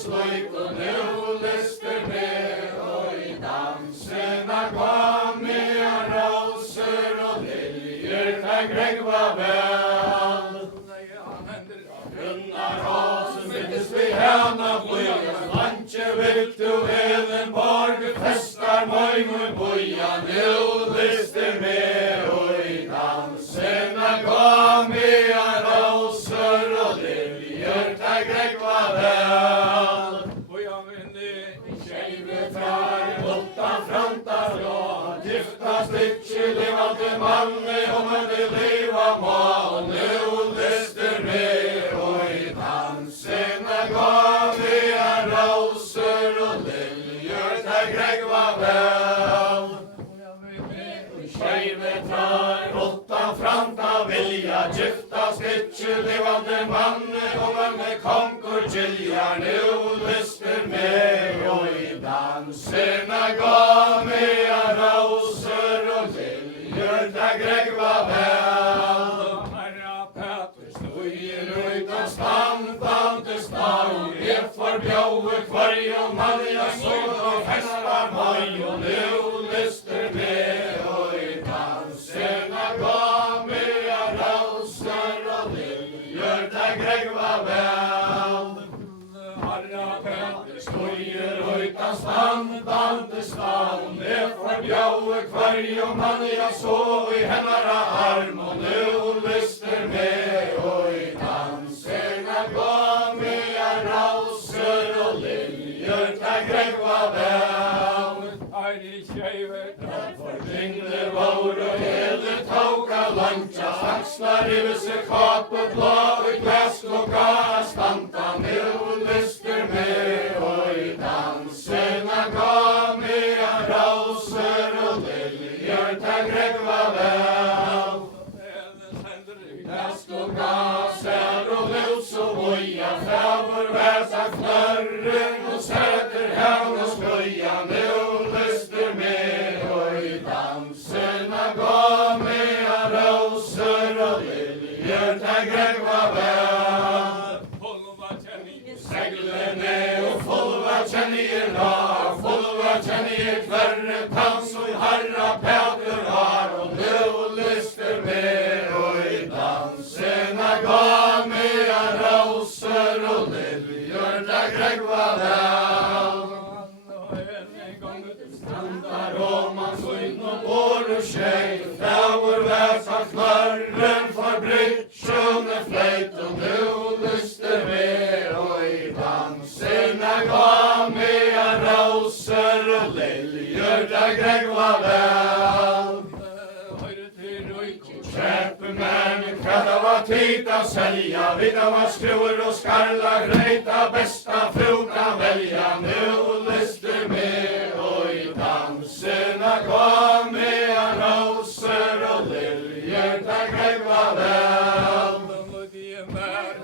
slik, og nu lyster med, og i dansena gav med roser og liljer, ta gregva vel. Grunnar hasen byttes vi hana boja, lantje vilt du Elenborg, festar mojmur boja, nu lyster med, og i dansena gav med roser og liljer, ta gregva vel. Boja vinni, tjeivet tar, åttan frontar fra, giftast ikkje levande manne, om det leva må, og nu lyster med, og i dansena gav med roser og liljer, ta gregva vel. Tjeivet tar, åttan franta vilja, giftast ikkje levande manne, om det konkur giljar, nu lyster med, og i dansena gav med roser og liljer, ta gregva vel. Herra Petrus, stujer utan standande stad, forbjøve kvarjon mann, jeg så og festar mai, og nu lyster med, og i dansena gav med roser og liljer, ta gregva vel. Herra Petrus, stujer utan standande stad, forbjøve kvarjon mann, jeg så i hennara arm, og nu lyster med, og i dansena gav med roser og liljer, ta gregva vel. Eiri tjeivet, forbygne vår og hele tauka lantja, sakslar i visse kape blå, ut glasklokka stanta, nu lyster med, og i dansena gav med roser og liljer, ta gregva vel. Glasklokka ser og lus og boja, fravor versa knørren og sæter havn og skøya, nu lyster med, og i dansena gav med roser og liljer, ta gregva vel. Seglene og folva kjenner har, folva kjenner kverre tans og Herra Peter har, og nu lyster med, og i dansena gav med roser og liljer, ta gregva vel. Standar om hans øyn og bor og skjeit, fravor versa knørren for brytsjøne fleit, og nu lyster med, og i dansena gav med roser og liljer, ta gregva vel. Kjæpemenn, hva det var tid å selja, vidda var skruer og skarla greita, besta fruta velja, nu lyster med, og i dansena gav med roser og liljer, ta gregva vel.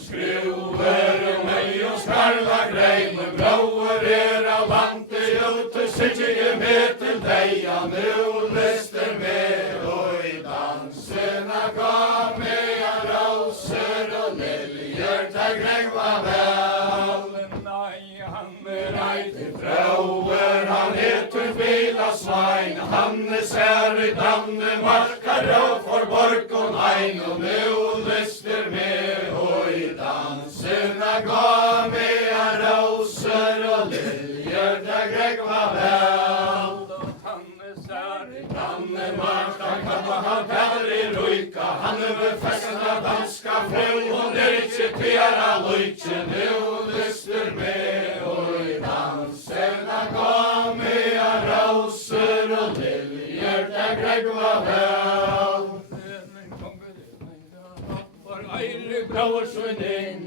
Skruer og mei og skarla greim, bråer av landet, ute sitter jeg med til deg, ja, nu lyster med, og i dansena gav med roser og liljer, ta gregva vel. Nei, han reit i trauer, han heter Vila Svein, han ser i Danmark, og for borkon ein, og nu lyster med, og i dansena gav med roser og liljer, ta gregva vel. Danmark, han kappa han pæder i ruika, han over festna danska fru, og det ikke tjera luikje, nu lyster med, og i dansena gav med roser og liljer, ta gregva vel. For Eirik Brauersson inn,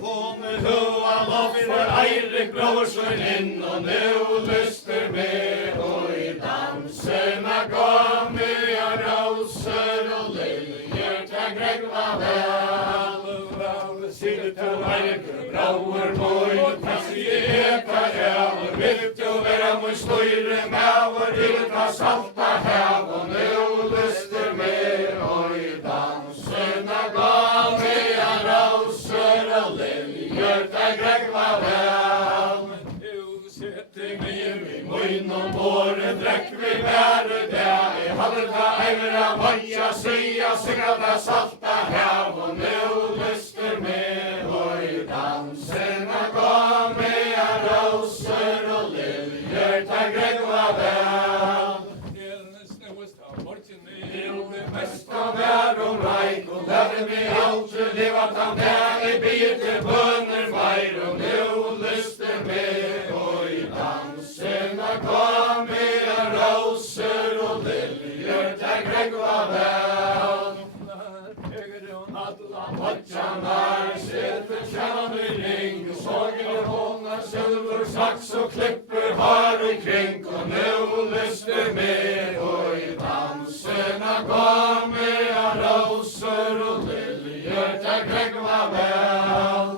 håne hoa loff for Eirik Brauersson inn, og nu lyster med, og i dansena gav med roser og liljer, ta gregva vel. Sitte til Eirik Brauer, moj, tassi eka hever, vilt jo vera moj støyre maver, hilta salta hev, og nu lyster med, og i dansena gav med roser og liljer, ta gregva vel. fægra motja sia, synga det salta hav, og nu lyster med og i dansena kom med roser og liljer, ta gregva vel. Mesta vær og reik, og lærde vi aldri livat han der i bite bønner meir, og nu lyster med og i dansena kom med roser og liljer, ta gregva vel. Matjanar sitter kjann i ring, såger hånda silver, saks og klipper har omkring, og nu lyster med og i dansena kom med roser og liljer, ta gregva vel.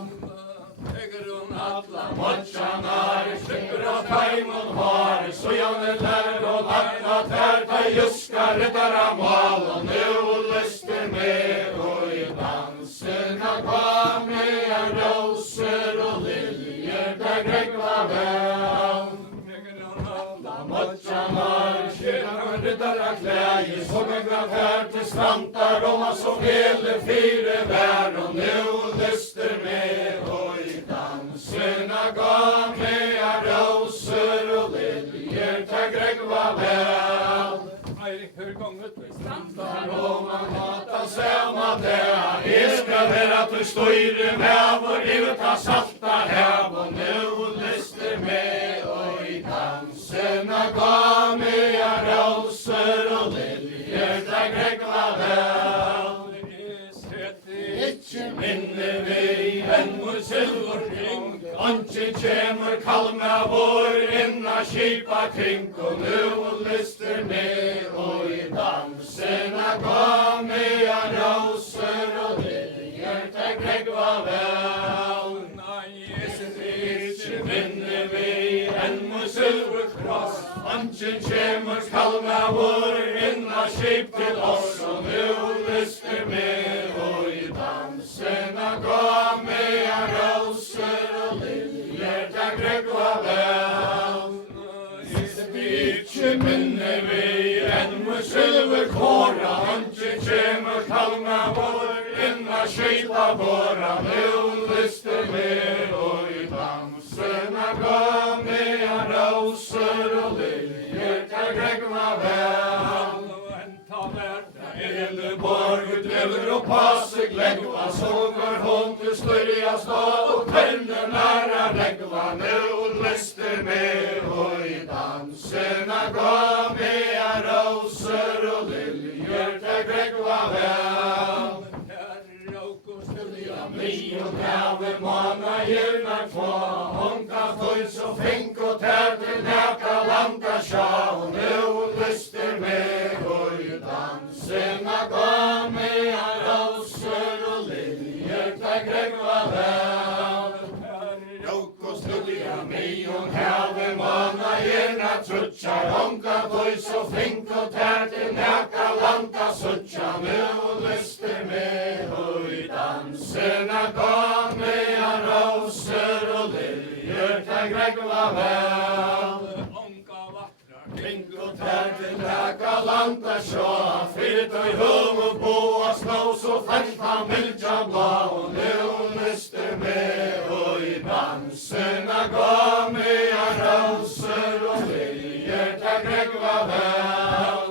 Matjanar slipper av feimon har, så janne lær og lakna tær, ta juska riddara mal, og nu lyster med og i dansena kom med roser og liljer, ta gregva vel. Matjanar skjønner riddara klægi, så ganga fær til strandar, og man så hele fire vær, og nu lyster med og i dansena kom med roser og liljer, ta gregva vel. Hur gånget med Strandar og man hata selma der, jeg skal være at du støyre med, og livet ta salta hav, og nu lyster med og i dansena kom med roser og liljer, ta gregva vel. Ikke minne vi enn mot silverkring, Antje kjemur kalma vår inna skipa kring, og nu lyster med og i dansena kom med roser og liljer, ta gregva vel. Ikke minne vi enn mot silverkross, Antje kjemur kalma vår inna skip til oss, og nu lyster med og i dansena kom med roser og liljer, ta gregva vel. Ikke minne vi enn mot silverkåra, Antje kjemur kalma vår inna skipa våra, nu lyster med og i dansena kom med roser og liljer, ta gregva vel. Edeborg utöver och passe glägva, sågar hon till störja stad, och penne nära lägva, nu lyster med och i dansena gav med roser och liljer, ta gregva vel. Mi och kräve måna gärna två, honka följs och fink och tär till näka landa tja, och nu lyster med och i dansena gav med roser och liljer, ta gregva vel. Rok och studja mi och kräve måna gärna trutja, honka följs och fink och tär till näka landa sutja, nu lyster med och i dansena kom med roser och liljer, ta gregva vel. Kring och tär till näka landa sjå, fyrt och i huvud på att slå, så fält han milja blå, och nu lyster med och i dansena kom med roser och liljer, ta gregva vel.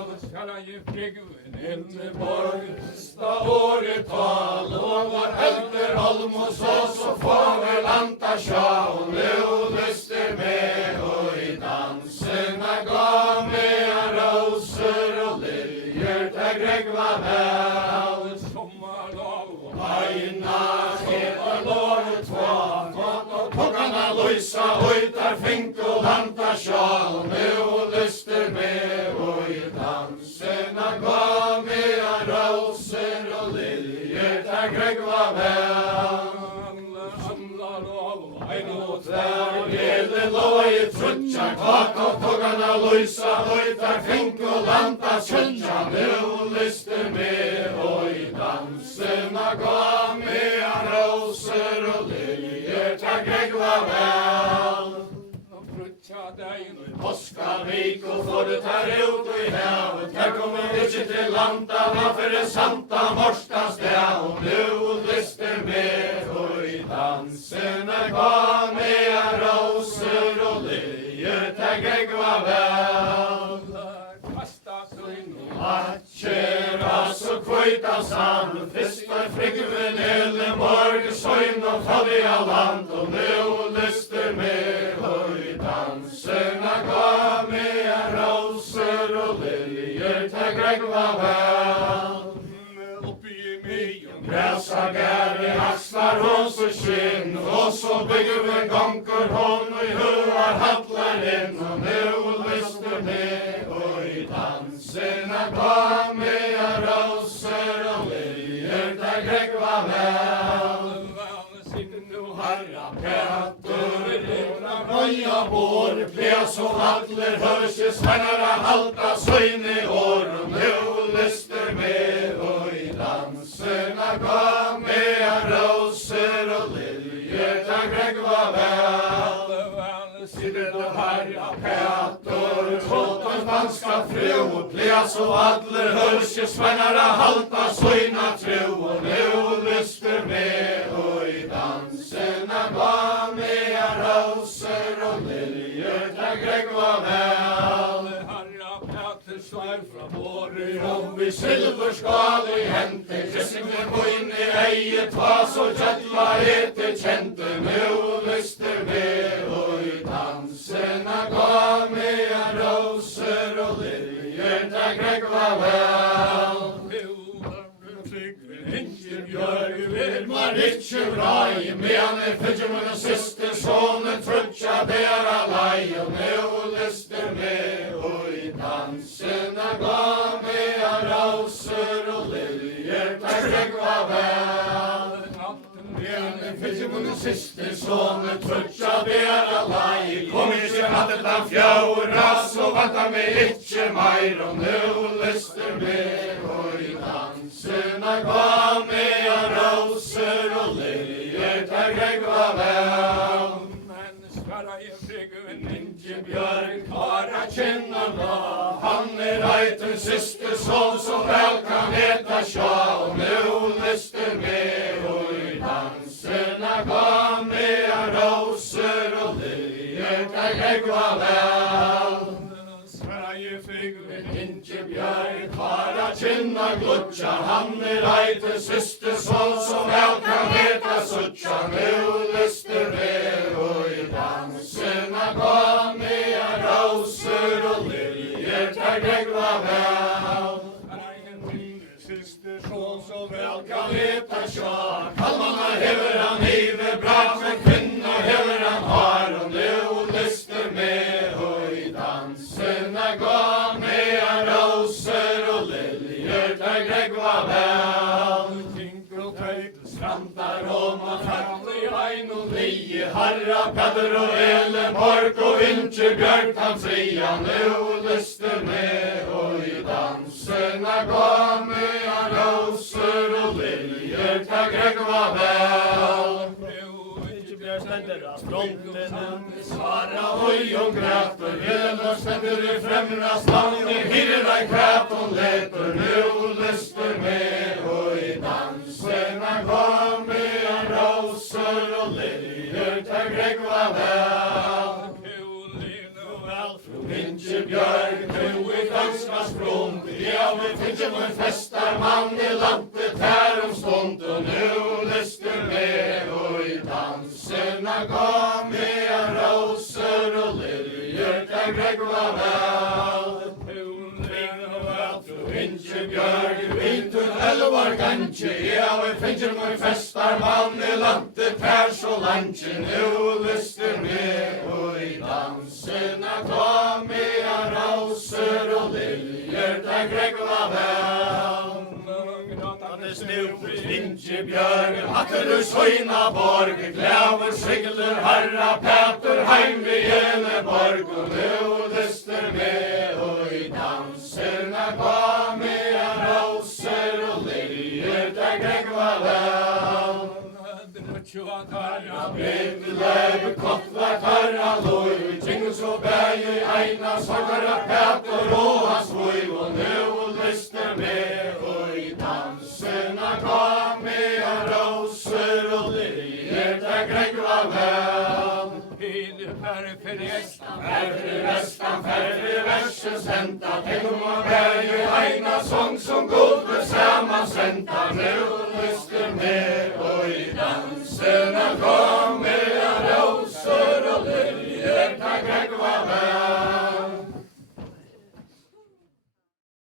Inneborg, sta året tal, lovar helter holm och så får vi lanta tja, och nu lyster med och i dansena gav med roser och liljer, ta gregva vel. Sommarlov, aina, heter låret två, och tågarna lysa, ojtar fink och lanta tja, och nu lyster med och i dansena gav med roser och liljer, ta gregva vel. Gele loje trutja, kvak og tågarna lysa, ojtar fink og lanta tjutja, nu lyster med og i dansena gav med roser og liljer, ta gregva vel. dagen og Påskavik og får du tar ut i havet. Her kommer ikke til landa, for det santa morskans dag. Og nu lyster med, og i dansene ga med roser og liljer, teg jeg var vel. kasta søgn og Atjera så kvita sand, fiskar frigven ele morg, søgn og falliga land, og nu lyster med, og i dansena ga med roser og liljer, teg jeg var vel. oppi i myen. Gräsa gärre axlar hos och skinn, och så bygger vi gånger hon och i huar hallar in, och nu lyster med, och i danserna ga med roser och liljer, där Greg var väl. Sitter nu Harra Petter, Röja vår, pläs och hallar hörs, svängarna halta söjn i år, och nu lyster med, och i danserna ga med roser och liljer, där Greg var väl. Sitter nu Harra Petter, Trottens danska fru, pläs och hallar hörs, svängarna halta söjna tro, och nu lyster med, och i danserna ga med roser och liljer, där Greg var väl. Harra Petter svär från Åre om vi silverskal i hente, kristne på inn i eiet, hva så kjettla ete kjente, nu lyster med, og i danserna ga med roser og liljer, der Greg var vel. Björg vill man ikke vraj, men fylgjer og syster, sonen trutja dera lei, og nu lyster med, og i dansena ga med roser og liljer, der Greg var vel. Men fylgjer og syster, sonen trutja dera lei, kom ikke hatt et av fjøra, så vanta meg ikke meir, og nu lyster med, og i dansena ga med roser og liljer, der Greg var vel. Men svarar jeg frigven Björn klara kjennarna, han eiten syster son som vel kan heta sjå, og nu lyster med, og i dansena ga med roser og liljer, der Greg var vel. Svarar jeg frigven Björn klara kjennar glutja, han eiten syster son som vel kan heta suttja, nu lyster med, og i dansena ga med roser og liljer, der Greg var vel. syster sånn så vel Kan heta sjå, kalmarna hever han hive bra, men kvinna hever han har, og nu lyster med, og i dansena ga med roser og liljer, der Greg var vel. Tinker og teit Strantar om og fatt i ein og lie, Harra Petter og Eleborg og Bjørk han fria, nu lyster med, og i dansena ga med roser og liljer, der Greg var vel. stendur av fronten Svara oi og grætur, Helena stendur i fremra stanni, hirra i kvæton letur, nu lyster med, og i dansena ga med roser og liljer, der Greg var vel. Björg, nu i danska spront, ja, vi finner en festar mann i landet her om stund, og nu lyster med, og i danserna ga med roser og liljer, der Greg var vel. Björg, vit ut elvar gantje, ja, vi finner en festar mann i landet her så lantje, nu lyster med, og i danserna ga med roser og liljer, der Greg var vel. Björg, hatter du søyna borg, glæver sigler Harra Petter heim vi Eleborg, og nu lyster med, og i danserna ga med roser og liljer, der Greg var vel. Bygdelev, kottlar, tarra, loj, ting så bæg i eina sakara Peter og hans vøy, og nu lyster med, og i dansena kom med roser og liljer, der gregva vel. Hede periferi Færre vestan, færre versens henta, tenk og bæg i eina sång som gode saman senta, nu lyster med, og i dansena kom